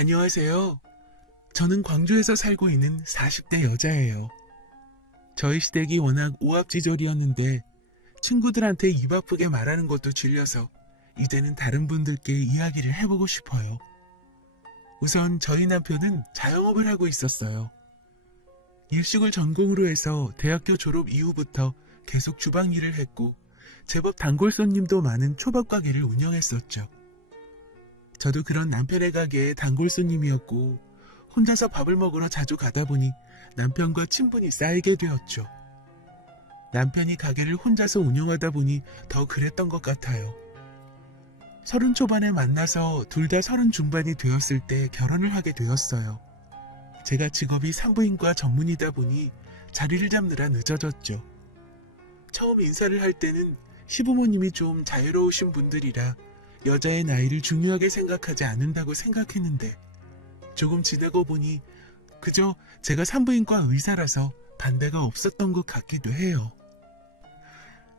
안녕하세요. 저는 광주에서 살고 있는 40대 여자예요. 저희 시댁이 워낙 오합지졸이었는데 친구들한테 입 아프게 말하는 것도 질려서 이제는 다른 분들께 이야기를 해보고 싶어요. 우선 저희 남편은 자영업을 하고 있었어요. 일식을 전공으로 해서 대학교 졸업 이후부터 계속 주방 일을 했고 제법 단골 손님도 많은 초밥 가게를 운영했었죠. 저도 그런 남편의 가게에 단골 손님이었고 혼자서 밥을 먹으러 자주 가다 보니 남편과 친분이 쌓이게 되었죠. 남편이 가게를 혼자서 운영하다 보니 더 그랬던 것 같아요. 30 초반에 만나서 둘 다 30 중반이 되었을 때 결혼을 하게 되었어요. 제가 직업이 산부인과 전문이다 보니 자리를 잡느라 늦어졌죠. 처음 인사를 할 때는 시부모님이 좀 자유로우신 분들이라 여자의 나이를 중요하게 생각하지 않는다고 생각했는데 조금 지나고 보니 그저 제가 산부인과 의사라서 반대가 없었던 것 같기도 해요.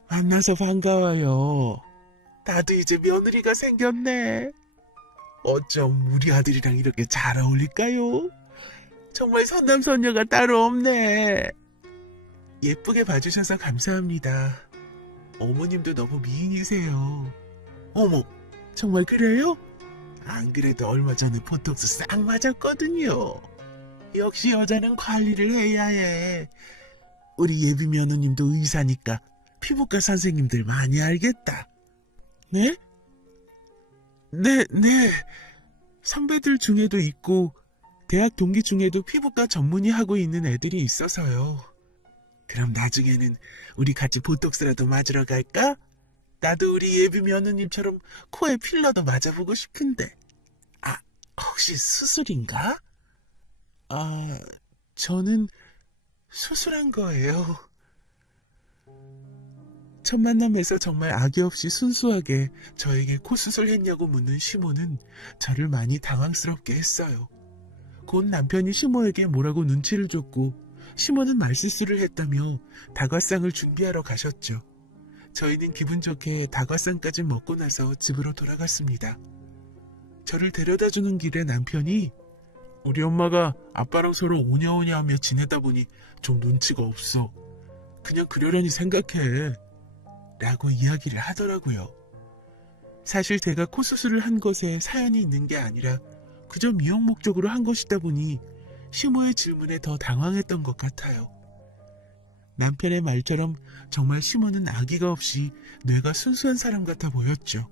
만나서 반가워요. 나도 이제 며느리가 생겼네. 어쩜 우리 아들이랑 이렇게 잘 어울릴까요? 정말 선남선녀가 따로 없네. 예쁘게 봐주셔서 감사합니다. 어머님도 너무 미인이세요. 어머, 정말 그래요? 안 그래도 얼마 전에 보톡스 싹 맞았거든요. 역시 여자는 관리를 해야 해. 우리 예비 며느님도 의사니까 피부과 선생님들 많이 알겠다. 네? 네. 선배들 중에도 있고 대학 동기 중에도 피부과 전문의 하고 있는 애들이 있어서요. 그럼 나중에는 우리 같이 보톡스라도 맞으러 갈까? 나도 우리 예비 며느님처럼 코에 필러도 맞아보고 싶은데. 아, 혹시 수술인가? 아, 저는 수술한 거예요. 첫 만남에서 정말 악의 없이 순수하게 저에게 코 수술했냐고 묻는 시모는 저를 많이 당황스럽게 했어요. 곧 남편이 시모에게 뭐라고 눈치를 줬고 시모는 말실수를 했다며 다과상을 준비하러 가셨죠. 저희는 기분 좋게 다과상까지 먹고 나서 집으로 돌아갔습니다. 저를 데려다주는 길에 남편이 우리 엄마가 아빠랑 서로 오냐오냐 하며 지내다 보니 좀 눈치가 없어. 그냥 그러려니 생각해. 라고 이야기를 하더라고요. 사실 제가 코 수술을 한 것에 사연이 있는 게 아니라 그저 미용 목적으로 한 것이다 보니 시모의 질문에 더 당황했던 것 같아요. 남편의 말처럼 정말 시모는 아기가 없이 뇌가 순수한 사람 같아 보였죠.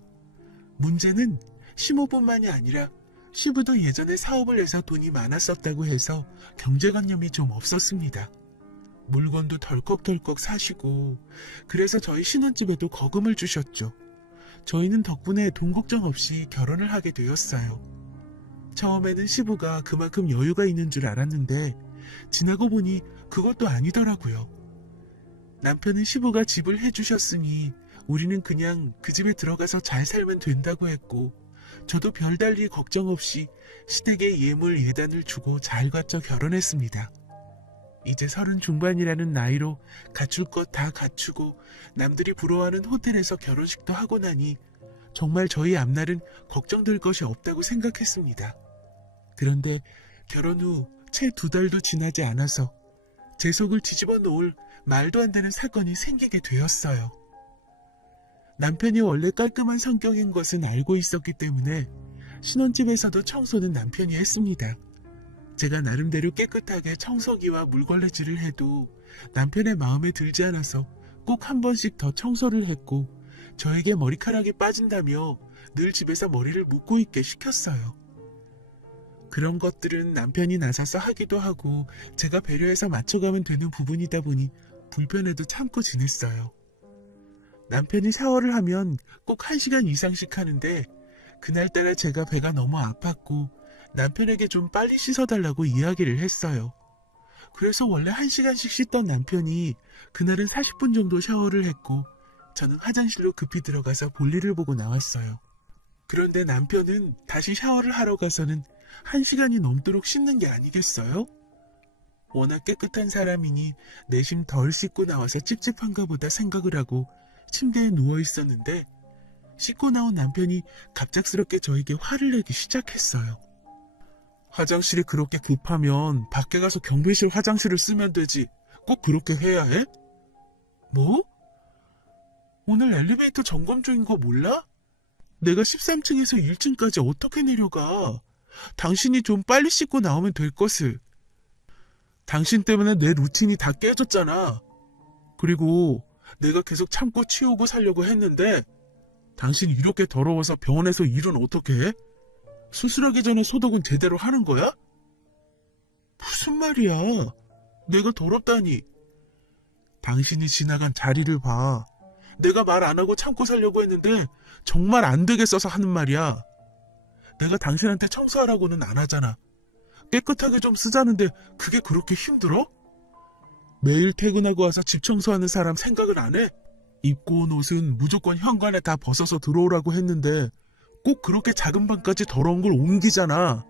문제는 시모뿐만이 아니라 시부도 예전에 사업을 해서 돈이 많았었다고 해서 경제관념이 좀 없었습니다. 물건도 덜컥덜컥 사시고 그래서 저희 신혼집에도 거금을 주셨죠. 저희는 덕분에 돈 걱정 없이 결혼을 하게 되었어요. 처음에는 시부가 그만큼 여유가 있는 줄 알았는데 지나고 보니 그것도 아니더라고요. 남편은 시부가 집을 해주셨으니 우리는 그냥 그 집에 들어가서 잘 살면 된다고 했고 저도 별달리 걱정 없이 시댁에 예물 예단을 주고 잘 갖춰 결혼했습니다. 이제 30 중반이라는 나이로 갖출 것 다 갖추고 남들이 부러워하는 호텔에서 결혼식도 하고 나니 정말 저희 앞날은 걱정될 것이 없다고 생각했습니다. 그런데 결혼 후 채 2달도 지나지 않아서 제 속을 뒤집어 놓을 말도 안 되는 사건이 생기게 되었어요. 남편이 원래 깔끔한 성격인 것은 알고 있었기 때문에 신혼집에서도 청소는 남편이 했습니다. 제가 나름대로 깨끗하게 청소기와 물걸레질을 해도 남편의 마음에 들지 않아서 꼭 한 번씩 더 청소를 했고 저에게 머리카락이 빠진다며 늘 집에서 머리를 묶고 있게 시켰어요. 그런 것들은 남편이 나서서 하기도 하고 제가 배려해서 맞춰가면 되는 부분이다 보니 불편해도 참고 지냈어요. 남편이 샤워를 하면 꼭 1시간 이상씩 하는데 그날따라 제가 배가 너무 아팠고 남편에게 좀 빨리 씻어달라고 이야기를 했어요. 그래서 원래 1시간씩 씻던 남편이 그날은 40분 정도 샤워를 했고 저는 화장실로 급히 들어가서 볼일을 보고 나왔어요. 그런데 남편은 다시 샤워를 하러 가서는 1시간이 넘도록 씻는 게 아니겠어요? 워낙 깨끗한 사람이니 내심 덜 씻고 나와서 찝찝한가 보다 생각을 하고 침대에 누워 있었는데 씻고 나온 남편이 갑작스럽게 저에게 화를 내기 시작했어요. 화장실이 그렇게 급하면 밖에 가서 경비실 화장실을 쓰면 되지. 꼭 그렇게 해야 해? 뭐? 오늘 엘리베이터 점검 중인 거 몰라? 내가 13층에서 1층까지 어떻게 내려가? 당신이 좀 빨리 씻고 나오면 될 것을. 당신 때문에 내 루틴이 다 깨졌잖아. 그리고 내가 계속 참고 치우고 살려고 했는데 당신이 이렇게 더러워서 병원에서 일은 어떻게 해? 수술하기 전에 소독은 제대로 하는 거야? 무슨 말이야? 내가 더럽다니. 당신이 지나간 자리를 봐. 내가 말 안 하고 참고 살려고 했는데 정말 안 되겠어서 하는 말이야. 내가 당신한테 청소하라고는 안 하잖아. 깨끗하게 좀 쓰자는데 그게 그렇게 힘들어? 매일 퇴근하고 와서 집 청소하는 사람 생각을 안 해? 입고 온 옷은 무조건 현관에 다 벗어서 들어오라고 했는데 꼭 그렇게 작은 방까지 더러운 걸 옮기잖아.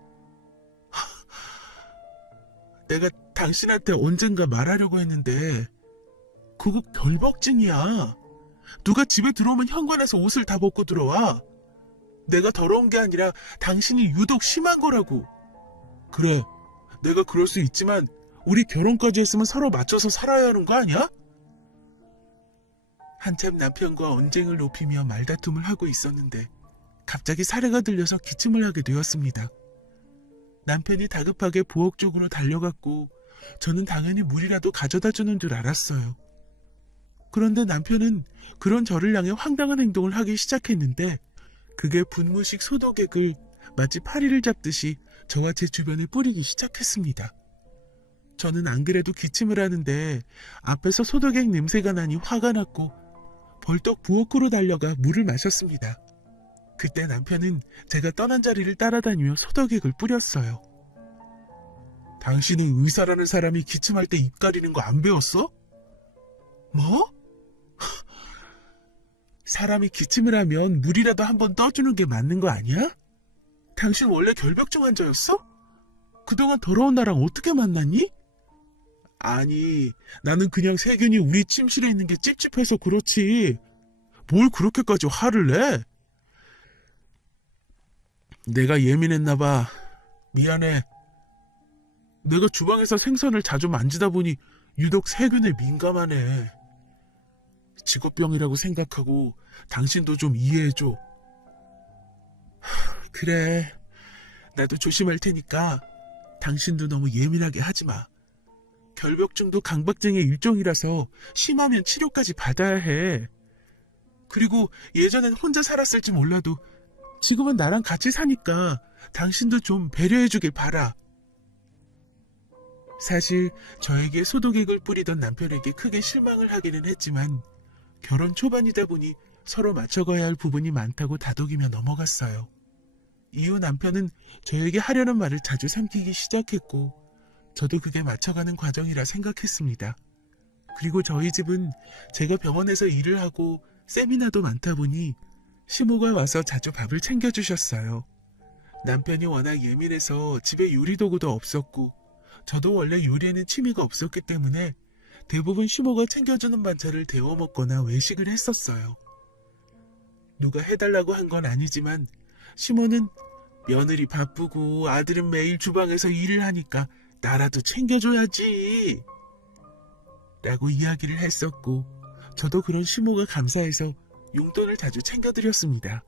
내가 당신한테 언젠가 말하려고 했는데 그거 결벽증이야. 누가 집에 들어오면 현관에서 옷을 다 벗고 들어와. 내가 더러운 게 아니라 당신이 유독 심한 거라고. 그래, 내가 그럴 수 있지만 우리 결혼까지 했으면 서로 맞춰서 살아야 하는 거 아니야? 한참 남편과 언쟁을 높이며 말다툼을 하고 있었는데 갑자기 사례가 들려서 기침을 하게 되었습니다. 남편이 다급하게 부엌 쪽으로 달려갔고 저는 당연히 물이라도 가져다 주는 줄 알았어요. 그런데 남편은 그런 저를 향해 황당한 행동을 하기 시작했는데 그게 분무식 소독액을 마치 파리를 잡듯이 저와 제 주변에 뿌리기 시작했습니다. 저는 안 그래도 기침을 하는데 앞에서 소독액 냄새가 나니 화가 났고 벌떡 부엌으로 달려가 물을 마셨습니다. 그때 남편은 제가 떠난 자리를 따라다니며 소독액을 뿌렸어요. 당신은 의사라는 사람이 기침할 때 입 가리는 거 안 배웠어? 뭐? 사람이 기침을 하면 물이라도 한번 떠주는 게 맞는 거 아니야? 당신 원래 결벽증 환자였어? 그동안 더러운 나랑 어떻게 만났니? 아니, 나는 그냥 세균이 우리 침실에 있는 게 찝찝해서 그렇지. 뭘 그렇게까지 화를 내? 내가 예민했나 봐. 미안해. 내가 주방에서 생선을 자주 만지다 보니 유독 세균에 민감하네. 직업병이라고 생각하고 당신도 좀 이해해줘. 그래, 나도 조심할 테니까 당신도 너무 예민하게 하지 마. 결벽증도 강박증의 일종이라서 심하면 치료까지 받아야 해. 그리고 예전엔 혼자 살았을지 몰라도 지금은 나랑 같이 사니까 당신도 좀 배려해주길 바라. 사실 저에게 소독액을 뿌리던 남편에게 크게 실망을 하기는 했지만 결혼 초반이다 보니 서로 맞춰가야 할 부분이 많다고 다독이며 넘어갔어요. 이후 남편은 저에게 하려는 말을 자주 삼키기 시작했고 저도 그게 맞춰가는 과정이라 생각했습니다. 그리고 저희 집은 제가 병원에서 일을 하고 세미나도 많다 보니 시모가 와서 자주 밥을 챙겨주셨어요. 남편이 워낙 예민해서 집에 요리도구도 없었고 저도 원래 요리에는 취미가 없었기 때문에 대부분 시모가 챙겨주는 반찬을 데워 먹거나 외식을 했었어요. 누가 해달라고 한 건 아니지만 시모는 며느리 바쁘고 아들은 매일 주방에서 일을 하니까 나라도 챙겨줘야지 라고 이야기를 했었고 저도 그런 시모가 감사해서 용돈을 자주 챙겨드렸습니다.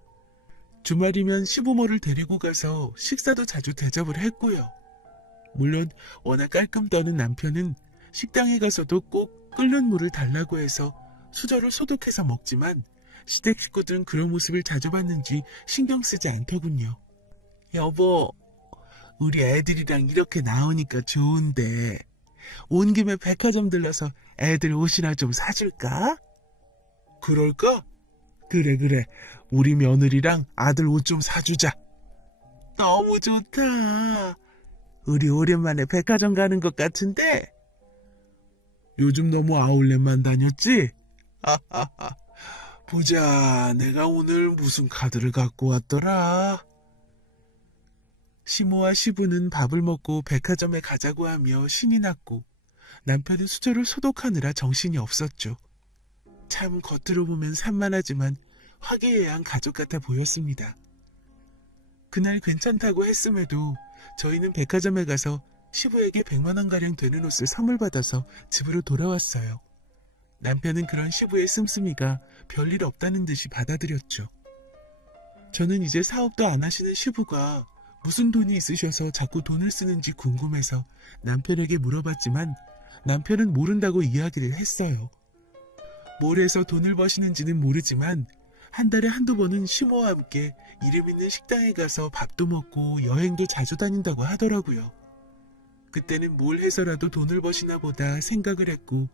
주말이면 시부모를 데리고 가서 식사도 자주 대접을 했고요. 물론 워낙 깔끔 떠는 남편은 식당에 가서도 꼭 끓는 물을 달라고 해서 수저를 소독해서 먹지만 시댁 식구들은 그런 모습을 자주 봤는지 신경 쓰지 않더군요. 여보, 우리 애들이랑 이렇게 나오니까 좋은데 온 김에 백화점 들러서 애들 옷이나 좀 사줄까? 그럴까? 그래. 우리 며느리랑 아들 옷 좀 사주자. 너무 좋다. 우리 오랜만에 백화점 가는 것 같은데? 요즘 너무 아울렛만 다녔지? 하하하. 보자, 내가 오늘 무슨 카드를 갖고 왔더라. 시모와 시부는 밥을 먹고 백화점에 가자고 하며 신이 났고 남편은 수저를 소독하느라 정신이 없었죠. 참 겉으로 보면 산만하지만 화기애애한 가족 같아 보였습니다. 그날 괜찮다고 했음에도 저희는 백화점에 가서 시부에게 100만 원가량 되는 옷을 선물 받아서 집으로 돌아왔어요. 남편은 그런 시부의 씀씀이가 별일 없다는 듯이 받아들였죠. 저는 이제 사업도 안 하시는 시부가 무슨 돈이 있으셔서 자꾸 돈을 쓰는지 궁금해서 남편에게 물어봤지만 남편은 모른다고 이야기를 했어요. 뭘 해서 돈을 버시는지는 모르지만 한 달에 한두 번은 시모와 함께 이름 있는 식당에 가서 밥도 먹고 여행도 자주 다닌다고 하더라고요. 그때는 뭘 해서라도 돈을 버시나 보다 생각을 했고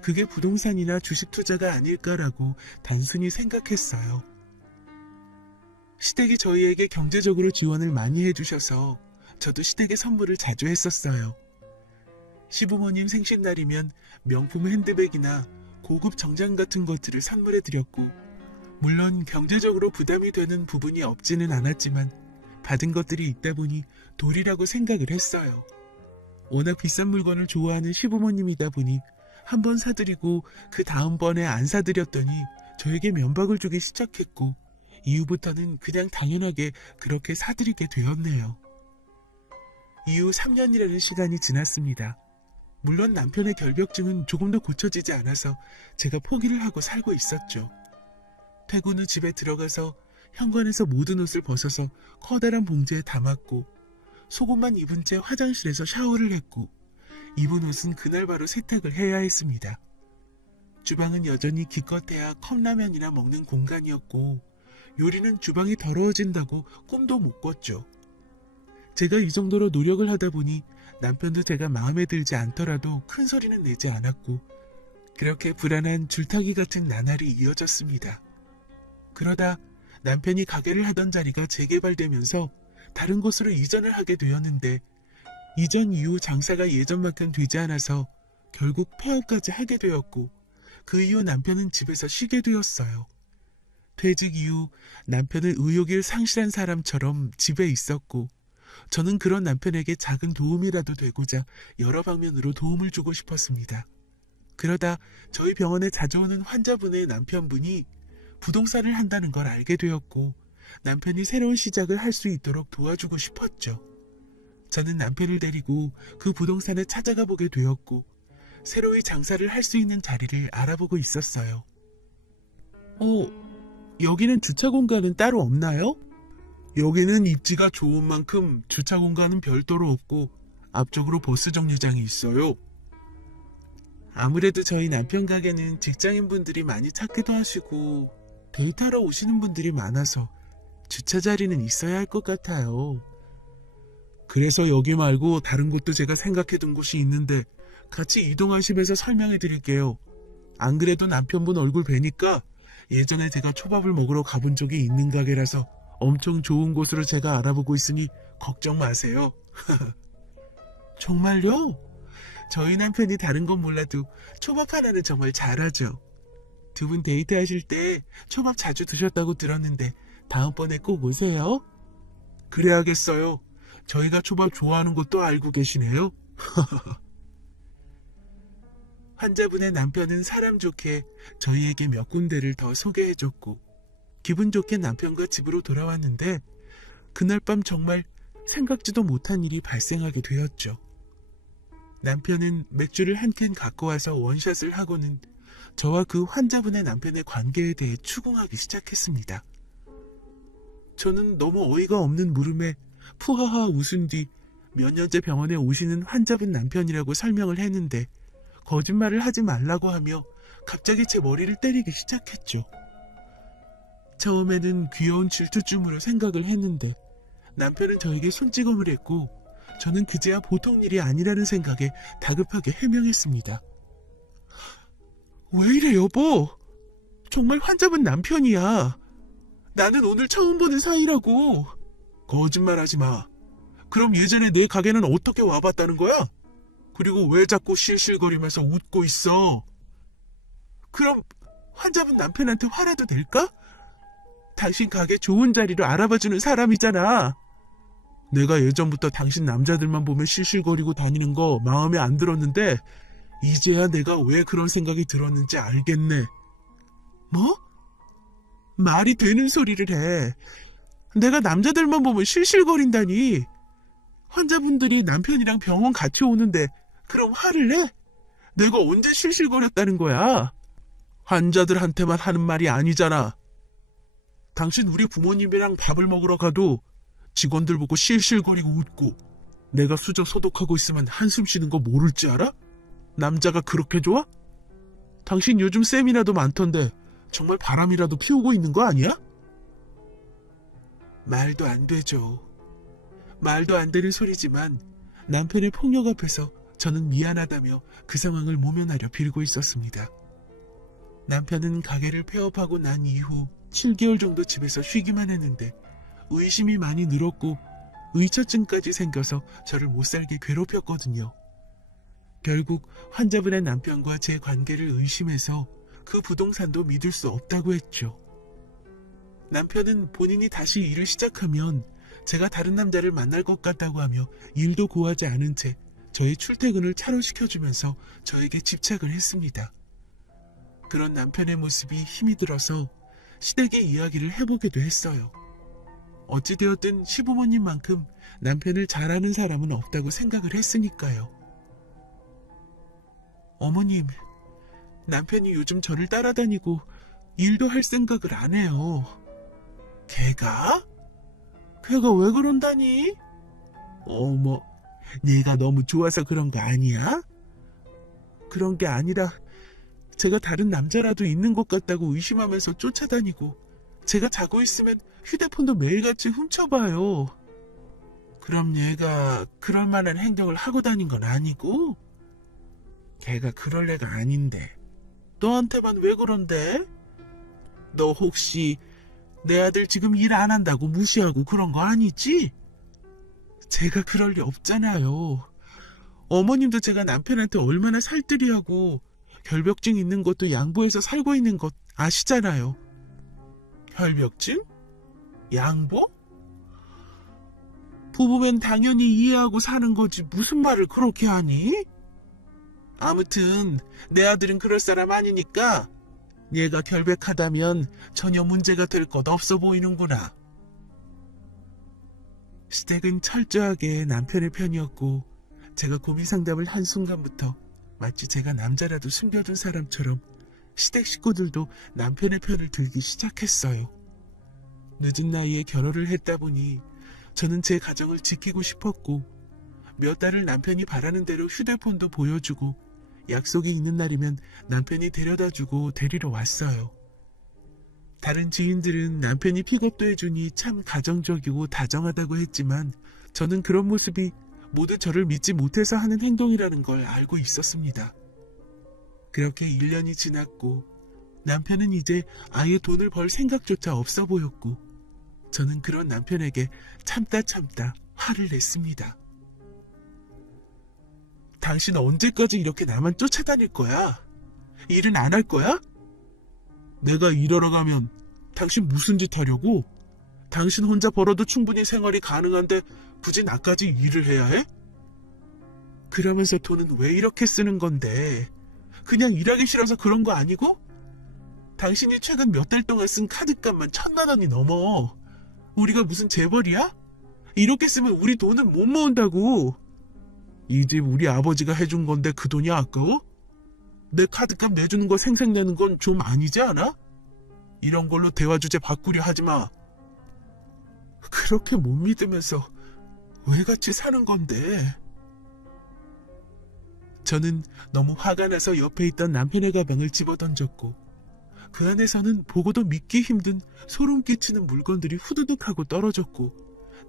그게 부동산이나 주식 투자가 아닐까라고 단순히 생각했어요. 시댁이 저희에게 경제적으로 지원을 많이 해주셔서 저도 시댁에 선물을 자주 했었어요. 시부모님 생신날이면 명품 핸드백이나 고급 정장 같은 것들을 선물해드렸고 물론 경제적으로 부담이 되는 부분이 없지는 않았지만 받은 것들이 있다 보니 도리라고 생각을 했어요. 워낙 비싼 물건을 좋아하는 시부모님이다 보니 한 번 사드리고 그 다음번에 안 사드렸더니 저에게 면박을 주기 시작했고 이후부터는 그냥 당연하게 그렇게 사드리게 되었네요. 이후 3년이라는 시간이 지났습니다. 물론 남편의 결벽증은 조금도 고쳐지지 않아서 제가 포기를 하고 살고 있었죠. 퇴근 후 집에 들어가서 현관에서 모든 옷을 벗어서 커다란 봉지에 담았고 속옷만 입은 채 화장실에서 샤워를 했고 입은 옷은 그날 바로 세탁을 해야 했습니다. 주방은 여전히 기껏해야 컵라면이나 먹는 공간이었고 요리는 주방이 더러워진다고 꿈도 못 꿨죠. 제가 이 정도로 노력을 하다 보니 남편도 제가 마음에 들지 않더라도 큰 소리는 내지 않았고 그렇게 불안한 줄타기 같은 나날이 이어졌습니다. 그러다 남편이 가게를 하던 자리가 재개발되면서 다른 곳으로 이전을 하게 되었는데 이전 이후 장사가 예전만큼 되지 않아서 결국 폐업까지 하게 되었고 그 이후 남편은 집에서 쉬게 되었어요. 퇴직 이후 남편은 의욕을 상실한 사람처럼 집에 있었고 저는 그런 남편에게 작은 도움이라도 되고자 여러 방면으로 도움을 주고 싶었습니다. 그러다 저희 병원에 자주 오는 환자분의 남편분이 부동산을 한다는 걸 알게 되었고 남편이 새로운 시작을 할 수 있도록 도와주고 싶었죠. 저는 남편을 데리고 그 부동산에 찾아가 보게 되었고 새로이 장사를 할 수 있는 자리를 알아보고 있었어요. 여기는 주차 공간은 따로 없나요? 여기는 입지가 좋은 만큼 주차 공간은 별도로 없고 앞쪽으로 버스 정류장이 있어요. 아무래도 저희 남편 가게는 직장인분들이 많이 찾기도 하시고 데이트하러 오시는 분들이 많아서 주차 자리는 있어야 할 것 같아요. 그래서 여기 말고 다른 곳도 제가 생각해둔 곳이 있는데 같이 이동하시면서 설명해 드릴게요. 안 그래도 남편분 얼굴 뵈니까 예전에 제가 초밥을 먹으러 가본 적이 있는 가게라서 엄청 좋은 곳으로 제가 알아보고 있으니 걱정 마세요. 정말요? 저희 남편이 다른 건 몰라도 초밥 하나는 정말 잘하죠. 두 분 데이트하실 때 초밥 자주 드셨다고 들었는데 다음번에 꼭 오세요. 그래야겠어요. 저희가 초밥 좋아하는 것도 알고 계시네요. 환자분의 남편은 사람 좋게 저희에게 몇 군데를 더 소개해줬고 기분 좋게 남편과 집으로 돌아왔는데 그날 밤 정말 생각지도 못한 일이 발생하게 되었죠. 남편은 맥주를 한 캔 갖고 와서 원샷을 하고는 저와 그 환자분의 남편의 관계에 대해 추궁하기 시작했습니다. 저는 너무 어이가 없는 물음에 푸하하 웃은 뒤 몇 년째 병원에 오시는 환자분 남편이라고 설명을 했는데 거짓말을 하지 말라고 하며 갑자기 제 머리를 때리기 시작했죠. 처음에는 귀여운 질투쯤으로 생각을 했는데 남편은 저에게 손찌검을 했고 저는 그제야 보통 일이 아니라는 생각에 다급하게 해명했습니다. 왜 이래 여보? 정말 환자분 남편이야. 나는 오늘 처음 보는 사이라고. 거짓말하지 마. 그럼 예전에 내 가게는 어떻게 와봤다는 거야? 그리고 왜 자꾸 실실거리면서 웃고 있어? 그럼 환자분 남편한테 화라도 낼까? 당신 가게 좋은 자리로 알아봐주는 사람이잖아. 내가 예전부터 당신 남자들만 보면 실실거리고 다니는 거 마음에 안 들었는데 이제야 내가 왜 그런 생각이 들었는지 알겠네. 뭐? 말이 되는 소리를 해. 내가 남자들만 보면 실실거린다니. 환자분들이 남편이랑 병원 같이 오는데 그럼 화를 내? 내가 언제 실실거렸다는 거야? 환자들한테만 하는 말이 아니잖아. 당신 우리 부모님이랑 밥을 먹으러 가도 직원들 보고 실실거리고 웃고 내가 수저 소독하고 있으면 한숨 쉬는 거 모를 줄 알아? 남자가 그렇게 좋아? 당신 요즘 세미나도 많던데 정말 바람이라도 피우고 있는 거 아니야? 말도 안 되죠. 말도 안 되는 소리지만 남편의 폭력 앞에서 저는 미안하다며 그 상황을 모면하려 빌고 있었습니다. 남편은 가게를 폐업하고 난 이후 7개월 정도 집에서 쉬기만 했는데 의심이 많이 늘었고 의처증까지 생겨서 저를 못살게 괴롭혔거든요. 결국 환자분의 남편과 제 관계를 의심해서 그 부동산도 믿을 수 없다고 했죠. 남편은 본인이 다시 일을 시작하면 제가 다른 남자를 만날 것 같다고 하며 일도 구하지 않은 채 저의 출퇴근을 차로 시켜주면서 저에게 집착을 했습니다. 그런 남편의 모습이 힘이 들어서 시댁에 이야기를 해보기도 했어요. 어찌되었든 시부모님만큼 남편을 잘 아는 사람은 없다고 생각을 했으니까요. 어머님, 남편이 요즘 저를 따라다니고 일도 할 생각을 안 해요. 걔가? 걔가 왜 그런다니? 어머, 얘가 너무 좋아서 그런 거 아니야? 그런 게 아니라 제가 다른 남자라도 있는 것 같다고 의심하면서 쫓아다니고 제가 자고 있으면 휴대폰도 매일같이 훔쳐봐요. 그럼 얘가 그럴 만한 행동을 하고 다닌 건 아니고? 걔가 그럴 애가 아닌데 너한테만 왜 그런데? 너 혹시 내 아들 지금 일 안 한다고 무시하고 그런 거 아니지? 제가 그럴 리 없잖아요. 어머님도 제가 남편한테 얼마나 살뜰히하고 결벽증 있는 것도 양보해서 살고 있는 것 아시잖아요. 결벽증? 양보? 부부면 당연히 이해하고 사는 거지 무슨 말을 그렇게 하니? 아무튼 내 아들은 그럴 사람 아니니까 얘가 결백하다면 전혀 문제가 될 것 없어 보이는구나. 시댁은 철저하게 남편의 편이었고 제가 고민 상담을 한 순간부터 마치 제가 남자라도 숨겨둔 사람처럼 시댁 식구들도 남편의 편을 들기 시작했어요. 늦은 나이에 결혼을 했다 보니 저는 제 가정을 지키고 싶었고 몇 달을 남편이 바라는 대로 휴대폰도 보여주고 약속이 있는 날이면 남편이 데려다주고 데리러 왔어요. 다른 지인들은 남편이 픽업도 해주니 참 가정적이고 다정하다고 했지만 저는 그런 모습이 모두 저를 믿지 못해서 하는 행동이라는 걸 알고 있었습니다. 그렇게 1년이 지났고 남편은 이제 아예 돈을 벌 생각조차 없어 보였고 저는 그런 남편에게 참다 화를 냈습니다. 당신 언제까지 이렇게 나만 쫓아다닐 거야? 일은 안 할 거야? 내가 일하러 가면 당신 무슨 짓 하려고? 당신 혼자 벌어도 충분히 생활이 가능한데 굳이 나까지 일을 해야 해? 그러면서 돈은 왜 이렇게 쓰는 건데? 그냥 일하기 싫어서 그런 거 아니고? 당신이 최근 몇 달 동안 쓴 카드값만 1,000만 원이 넘어. 우리가 무슨 재벌이야? 이렇게 쓰면 우리 돈은 못 모은다고. 이 집 우리 아버지가 해준 건데 그 돈이 아까워? 내 카드값 내주는 거 생색내는 건 좀 아니지 않아? 이런 걸로 대화 주제 바꾸려 하지 마. 그렇게 못 믿으면서 왜 같이 사는 건데? 저는 너무 화가 나서 옆에 있던 남편의 가방을 집어던졌고 그 안에서는 보고도 믿기 힘든 소름 끼치는 물건들이 후두둑 하고 떨어졌고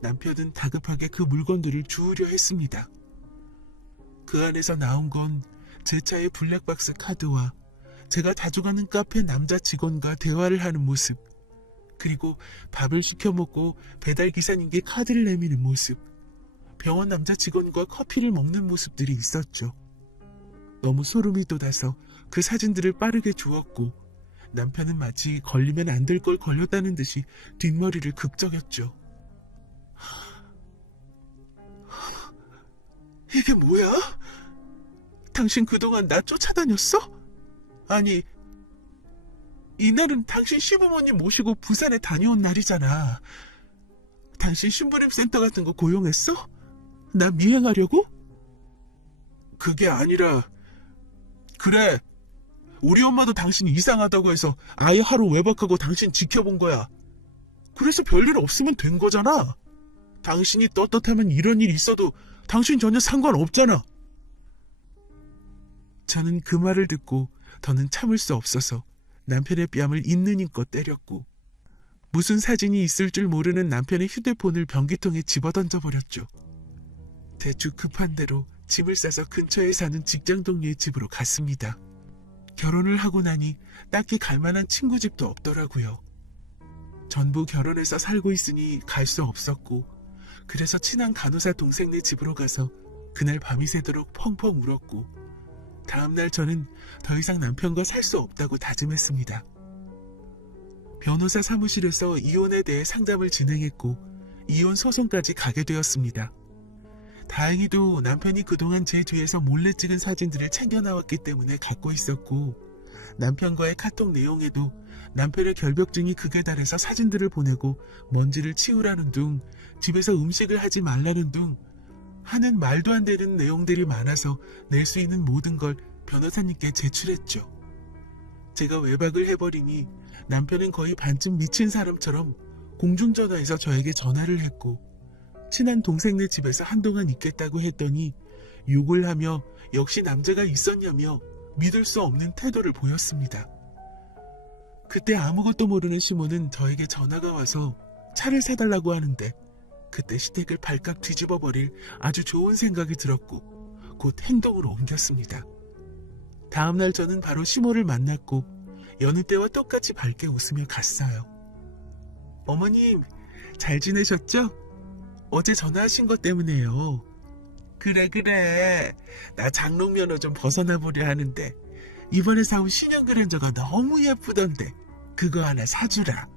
남편은 다급하게 그 물건들을 주우려 했습니다. 그 안에서 나온 건 제 차의 블랙박스 카드와 제가 자주 가는 카페 남자 직원과 대화를 하는 모습, 그리고 밥을 시켜 먹고 배달 기사님께 카드를 내미는 모습, 병원 남자 직원과 커피를 먹는 모습들이 있었죠. 너무 소름이 돋아서 그 사진들을 빠르게 주웠고 남편은 마치 걸리면 안 될 걸 걸렸다는 듯이 뒷머리를 극적였죠. 이게 뭐야? 당신 그동안 나 쫓아다녔어? 아니, 이날은 당신 시부모님 모시고 부산에 다녀온 날이잖아. 당신 신부림 센터 같은 거 고용했어? 나 미행하려고? 그게 아니라, 그래. 우리 엄마도 당신이 이상하다고 해서 아예 하루 외박하고 당신 지켜본 거야. 그래서 별일 없으면 된 거잖아. 당신이 떳떳하면 이런 일이 있어도 당신 전혀 상관없잖아. 저는 그 말을 듣고 더는 참을 수 없어서 남편의 뺨을 있는 힘껏 때렸고, 무슨 사진이 있을 줄 모르는 남편의 휴대폰을 변기통에 집어던져 버렸죠. 대충 급한 대로 짐을 싸서 근처에 사는 직장 동료의 집으로 갔습니다. 결혼을 하고 나니 딱히 갈 만한 친구 집도 없더라고요. 전부 결혼해서 살고 있으니 갈 수 없었고, 그래서 친한 간호사 동생네 집으로 가서 그날 밤이 새도록 펑펑 울었고, 다음날 저는 더 이상 남편과 살 수 없다고 다짐했습니다. 변호사 사무실에서 이혼에 대해 상담을 진행했고, 이혼 소송까지 가게 되었습니다. 다행히도 남편이 그동안 제 뒤에서 몰래 찍은 사진들을 챙겨 나왔기 때문에 갖고 있었고, 남편과의 카톡 내용에도 남편의 결벽증이 극에 달해서 사진들을 보내고 먼지를 치우라는 둥, 집에서 음식을 하지 말라는 둥 하는 말도 안 되는 내용들이 많아서 낼 수 있는 모든 걸 변호사님께 제출했죠. 제가 외박을 해버리니 남편은 거의 반쯤 미친 사람처럼 공중전화에서 저에게 전화를 했고, 친한 동생네 집에서 한동안 있겠다고 했더니 욕을 하며 역시 남자가 있었냐며 믿을 수 없는 태도를 보였습니다. 그때 아무것도 모르는 시몬은 저에게 전화가 와서 차를 사달라고 하는데, 그때 시댁을 발칵 뒤집어 버릴 아주 좋은 생각이 들었고 곧 행동으로 옮겼습니다. 다음날 저는 바로 시모를 만났고 여느 때와 똑같이 밝게 웃으며 갔어요. 어머님, 잘 지내셨죠? 어제 전화하신 것 때문에요. 그래. 나 장롱면허 좀 벗어나 보려 하는데 이번에 사온 신형 그랜저가 너무 예쁘던데 그거 하나 사주라.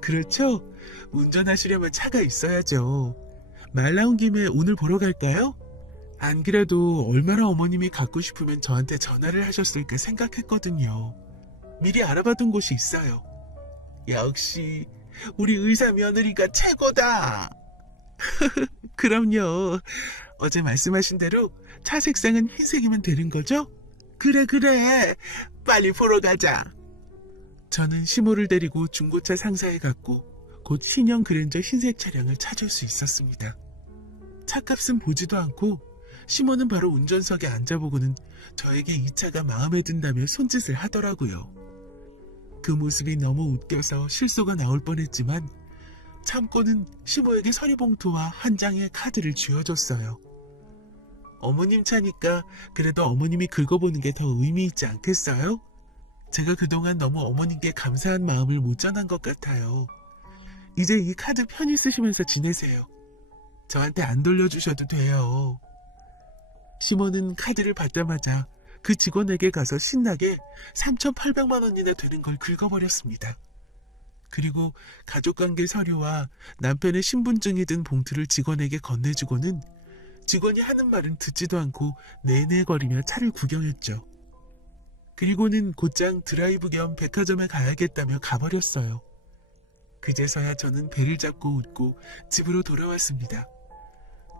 그렇죠? 운전하시려면 차가 있어야죠. 말 나온 김에 오늘 보러 갈까요? 안 그래도 얼마나 어머님이 갖고 싶으면 저한테 전화를 하셨을까 생각했거든요. 미리 알아봤던 곳이 있어요. 역시 우리 의사 며느리가 최고다. 그럼요. 어제 말씀하신 대로 차 색상은 흰색이면 되는 거죠? 그래. 빨리 보러 가자. 저는 시모를 데리고 중고차 상사에 갔고 곧 신형 그랜저 흰색 차량을 찾을 수 있었습니다. 차값은 보지도 않고 시모는 바로 운전석에 앉아보고는 저에게 이 차가 마음에 든다며 손짓을 하더라고요. 그 모습이 너무 웃겨서 실소가 나올 뻔했지만 참고는 시모에게 서류봉투와 한 장의 카드를 쥐어줬어요. 어머님 차니까 그래도 어머님이 긁어보는 게 더 의미 있지 않겠어요? 제가 그동안 너무 어머님께 감사한 마음을 못 전한 것 같아요. 이제 이 카드 편히 쓰시면서 지내세요. 저한테 안 돌려주셔도 돼요. 시모는 카드를 받자마자 그 직원에게 가서 신나게 3,800만 원이나 되는 걸 긁어버렸습니다. 그리고 가족관계 서류와 남편의 신분증이 든 봉투를 직원에게 건네주고는 직원이 하는 말은 듣지도 않고 내내거리며 차를 구경했죠. 그리고는 곧장 드라이브 겸 백화점에 가야겠다며 가버렸어요. 그제서야 저는 배를 잡고 웃고 집으로 돌아왔습니다.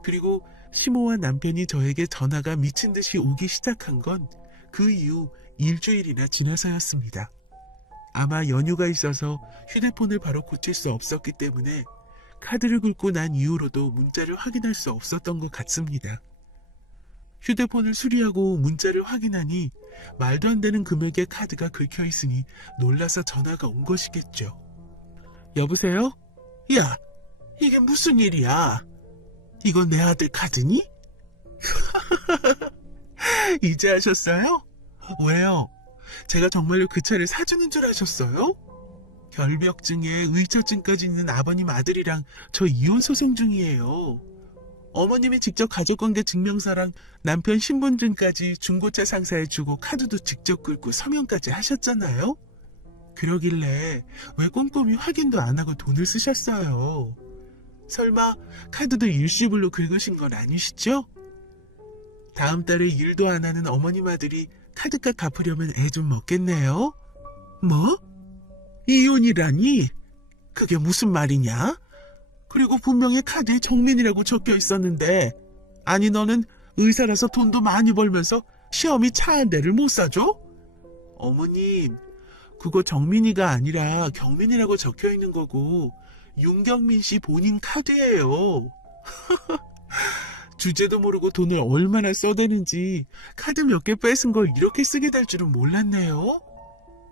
그리고 시모와 남편이 저에게 전화가 미친 듯이 오기 시작한 건 그 이후 일주일이나 지나서였습니다. 아마 연휴가 있어서 휴대폰을 바로 고칠 수 없었기 때문에 카드를 긁고 난 이후로도 문자를 확인할 수 없었던 것 같습니다. 휴대폰을 수리하고 문자를 확인하니 말도 안 되는 금액의 카드가 긁혀 있으니 놀라서 전화가 온 것이겠죠. 여보세요? 야, 이게 무슨 일이야? 이건 내 아들 카드니? 이제 하셨어요? 왜요? 제가 정말로 그 차를 사주는 줄 아셨어요? 결벽증에 의처증까지 있는 아버님 아들이랑 저 이혼 소송 중이에요. 어머님이 직접 가족관계 증명서랑 남편 신분증까지 중고차 상사에 주고 카드도 직접 긁고 서명까지 하셨잖아요? 그러길래 왜 꼼꼼히 확인도 안 하고 돈을 쓰셨어요? 설마 카드도 일시불로 긁으신 건 아니시죠? 다음 달에 일도 안 하는 어머님 아들이 카드값 갚으려면 애 좀 먹겠네요? 뭐? 이혼이라니? 그게 무슨 말이냐? 그리고 분명히 카드에 정민이라고 적혀 있었는데, 아니 너는 의사라서 돈도 많이 벌면서 시험이 차 한 대를 못 사줘? 어머님, 그거 정민이가 아니라 경민이라고 적혀 있는 거고 윤경민 씨 본인 카드예요. 주제도 모르고 돈을 얼마나 써대는지 카드 몇 개 뺏은 걸 이렇게 쓰게 될 줄은 몰랐네요.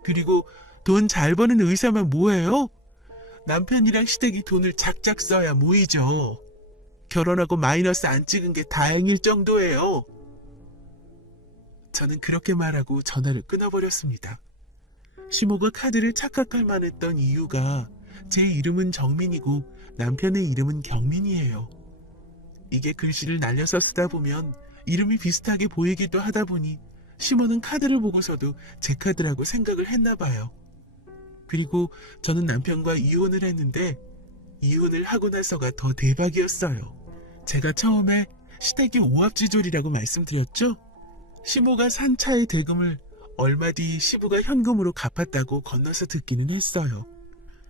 그리고 돈 잘 버는 의사만 뭐예요? 남편이랑 시댁이 돈을 작작 써야 모이죠. 결혼하고 마이너스 안 찍은 게 다행일 정도예요. 저는 그렇게 말하고 전화를 끊어버렸습니다. 시모가 카드를 착각할 만했던 이유가 제 이름은 정민이고 남편의 이름은 경민이에요. 이게 글씨를 날려서 쓰다 보면 이름이 비슷하게 보이기도 하다 보니 시모는 카드를 보고서도 제 카드라고 생각을 했나 봐요. 그리고 저는 남편과 이혼을 했는데 이혼을 하고 나서가 더 대박이었어요. 제가 처음에 시댁이 오합지졸이라고 말씀드렸죠? 시모가 산 차의 대금을 얼마 뒤 시부가 현금으로 갚았다고 건너서 듣기는 했어요.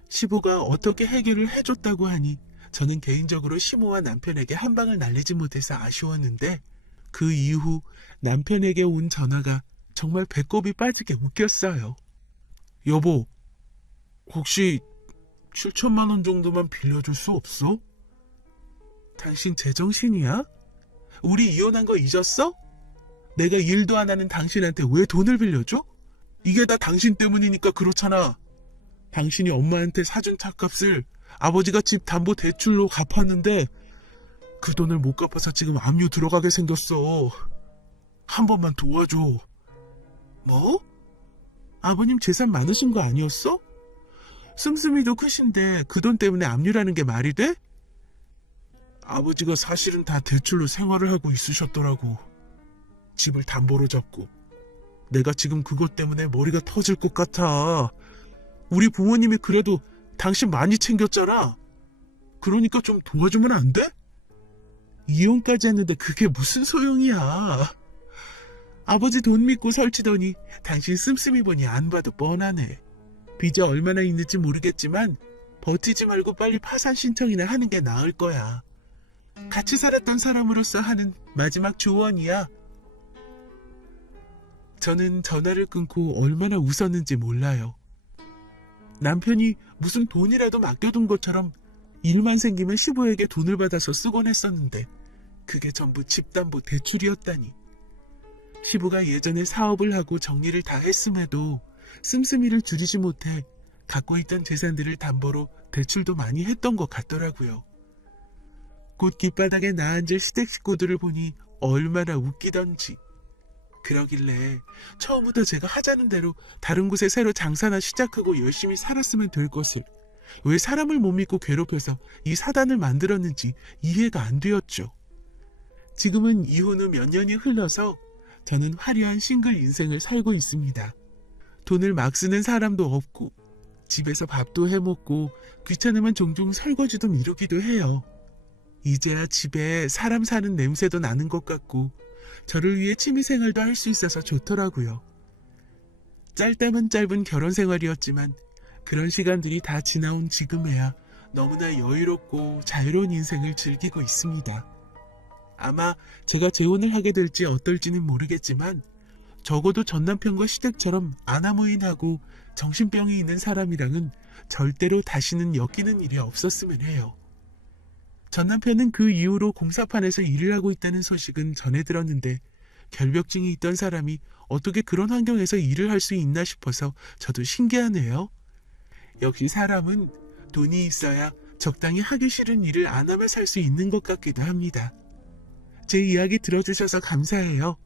시부가 어떻게 해결을 해줬다고 하니 저는 개인적으로 시모와 남편에게 한 방을 날리지 못해서 아쉬웠는데 그 이후 남편에게 온 전화가 정말 배꼽이 빠지게 웃겼어요. 여보, 혹시 7천만 원 정도만 빌려줄 수 없어? 당신 제정신이야? 우리 이혼한 거 잊었어? 내가 일도 안 하는 당신한테 왜 돈을 빌려줘? 이게 다 당신 때문이니까 그렇잖아. 당신이 엄마한테 사준 차값을 아버지가 집 담보 대출로 갚았는데 그 돈을 못 갚아서 지금 압류 들어가게 생겼어. 한 번만 도와줘. 뭐? 아버님 재산 많으신 거 아니었어? 씀씀이도 크신데 그 돈 때문에 압류라는 게 말이 돼? 아버지가 사실은 다 대출로 생활을 하고 있으셨더라고. 집을 담보로 잡고. 내가 지금 그것 때문에 머리가 터질 것 같아. 우리 부모님이 그래도 당신 많이 챙겼잖아. 그러니까 좀 도와주면 안 돼? 이혼까지 했는데 그게 무슨 소용이야. 아버지 돈 믿고 설치더니 당신 씀씀이 보니 안 봐도 뻔하네. 빚이 얼마나 있는지 모르겠지만 버티지 말고 빨리 파산 신청이나 하는 게 나을 거야. 같이 살았던 사람으로서 하는 마지막 조언이야. 저는 전화를 끊고 얼마나 웃었는지 몰라요. 남편이 무슨 돈이라도 맡겨둔 것처럼 일만 생기면 시부에게 돈을 받아서 쓰곤 했었는데 그게 전부 집담보 대출이었다니. 시부가 예전에 사업을 하고 정리를 다 했음에도 씀씀이를 줄이지 못해 갖고 있던 재산들을 담보로 대출도 많이 했던 것 같더라고요. 곧 길바닥에 나앉을 시댁 식구들을 보니 얼마나 웃기던지. 그러길래 처음부터 제가 하자는 대로 다른 곳에 새로 장사나 시작하고 열심히 살았으면 될 것을 왜 사람을 못 믿고 괴롭혀서 이 사단을 만들었는지 이해가 안 되었죠. 지금은 이혼 후 몇 년이 흘러서 저는 화려한 싱글 인생을 살고 있습니다. 돈을 막 쓰는 사람도 없고 집에서 밥도 해먹고 귀찮으면 종종 설거지도 미루기도 해요. 이제야 집에 사람 사는 냄새도 나는 것 같고 저를 위해 취미생활도 할 수 있어서 좋더라고요. 짧다면 짧은 결혼 생활이었지만 그런 시간들이 다 지나온 지금에야 너무나 여유롭고 자유로운 인생을 즐기고 있습니다. 아마 제가 재혼을 하게 될지 어떨지는 모르겠지만 적어도 전 남편과 시댁처럼 아나무인하고 정신병이 있는 사람이랑은 절대로 다시는 엮이는 일이 없었으면 해요. 전 남편은 그 이후로 공사판에서 일을 하고 있다는 소식은 전해 들었는데 결벽증이 있던 사람이 어떻게 그런 환경에서 일을 할 수 있나 싶어서 저도 신기하네요. 역시 사람은 돈이 있어야 적당히 하기 싫은 일을 안 하며 살 수 있는 것 같기도 합니다. 제 이야기 들어주셔서 감사해요.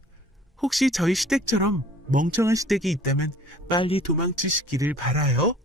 혹시 저희 시댁처럼 멍청한 시댁이 있다면 빨리 도망치시기를 바라요.